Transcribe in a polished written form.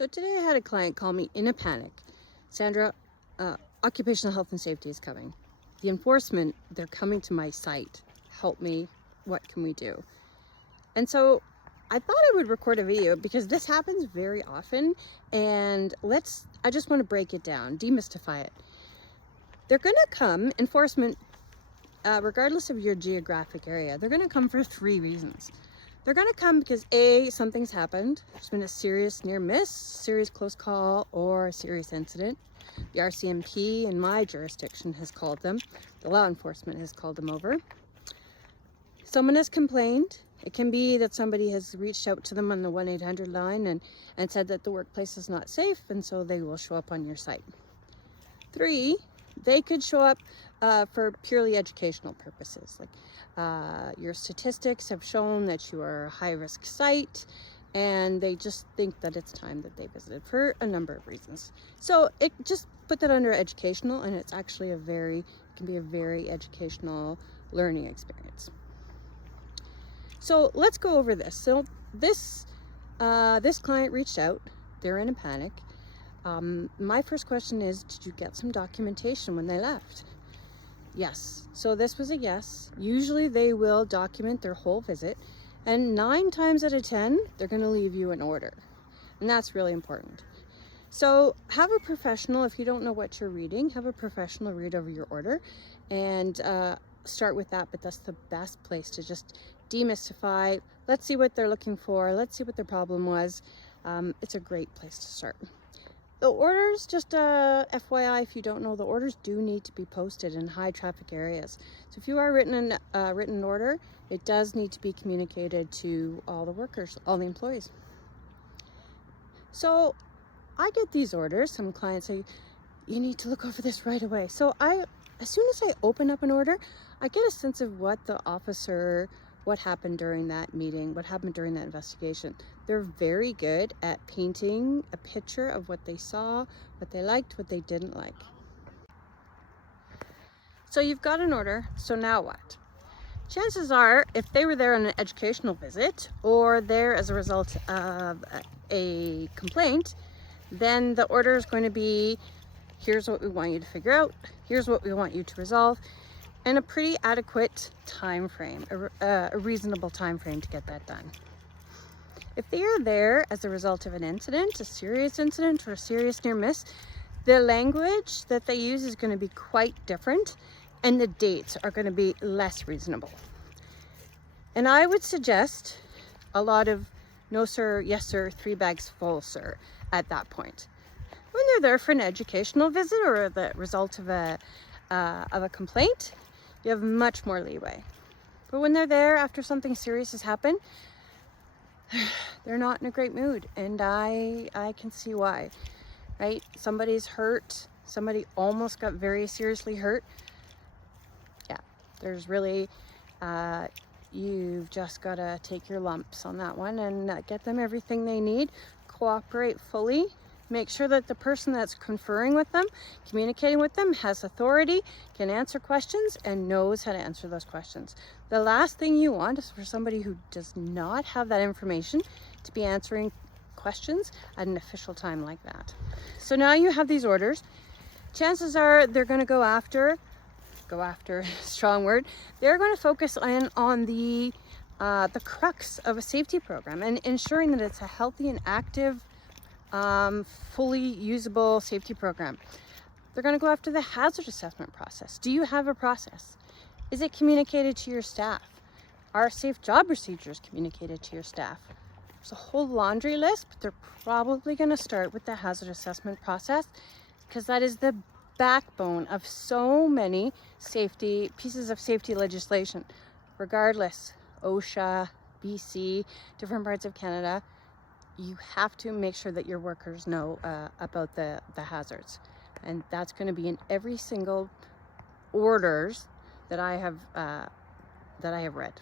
So today I had a client call me in a panic. Sandra, Occupational Health and Safety is coming. The enforcement, they're coming to my site. Help me. What can we do? And so I thought I would record a video because this happens very often, and I just want to break it down, demystify it. They're going to come, enforcement, regardless of your geographic area, they're going to come for 3 reasons. They're going to come because A, something's happened. There's been a serious near miss, serious close call, or a serious incident. The RCMP in my jurisdiction has called them. The law enforcement has called them over. Someone has complained. It can be that somebody has reached out to them on the 1-800 line and said that the workplace is not safe, and so they will show up on your site. 3, they could show up for purely educational purposes. Like your statistics have shown that you are a high-risk site, and they just think that it's time that they visited for a number of reasons. So it just put that under educational, and it's actually it can be a very educational learning experience. So let's go over this. So this client reached out. They're in a panic. My first question is, did you get some documentation when they left? Yes. So this was a yes. Usually they will document their whole visit, and 9 times out of 10, they're going to leave you an order. And that's really important. So have a professional, if you don't know what you're reading, have a professional read over your order and start with that. But that's the best place to just demystify. Let's see what they're looking for. Let's see what their problem was. It's a great place to start. The orders, just FYI, if you don't know, the orders do need to be posted in high traffic areas. So if you are written an order, it does need to be communicated to all the workers, all the employees. So I get these orders. Some clients say, you need to look over this right away. So as soon as I open up an order, I get a sense of what happened during that meeting, what happened during that investigation. They're very good at painting a picture of what they saw, what they liked, what they didn't like. So you've got an order, so now what? Chances are, if they were there on an educational visit or there as a result of a complaint, then the order is going to be, here's what we want you to figure out, here's what we want you to resolve, and a pretty adequate time frame, a reasonable time frame to get that done. If they are there as a result of an incident, a serious incident or a serious near miss, the language that they use is going to be quite different, and the dates are going to be less reasonable. And I would suggest a lot of no sir, yes sir, 3 bags full sir at that point. When they're there for an educational visit or the result of a complaint, you have much more leeway. But when they're there after something serious has happened, they're not in a great mood, and I can see why, right? Somebody's hurt, somebody almost got very seriously hurt. Yeah, there's really, you've just got to take your lumps on that one and get them everything they need, cooperate fully. Make sure that the person that's conferring with them, communicating with them, has authority, can answer questions, and knows how to answer those questions. The last thing you want is for somebody who does not have that information to be answering questions at an official time like that. So now you have these orders. Chances are they're going to go after, strong word, they're going to focus on the crux of a safety program and ensuring that it's a healthy and active, fully usable safety program. They're going to go after the hazard assessment process. Do you have a process? Is it communicated to your staff? Are safe job procedures communicated to your staff? There's a whole laundry list, but they're probably going to start with the hazard assessment process because that is the backbone of so many pieces of safety legislation. Regardless, OSHA, BC, different parts of Canada, you have to make sure that your workers know about the hazards, and that's going to be in every single orders that I have read.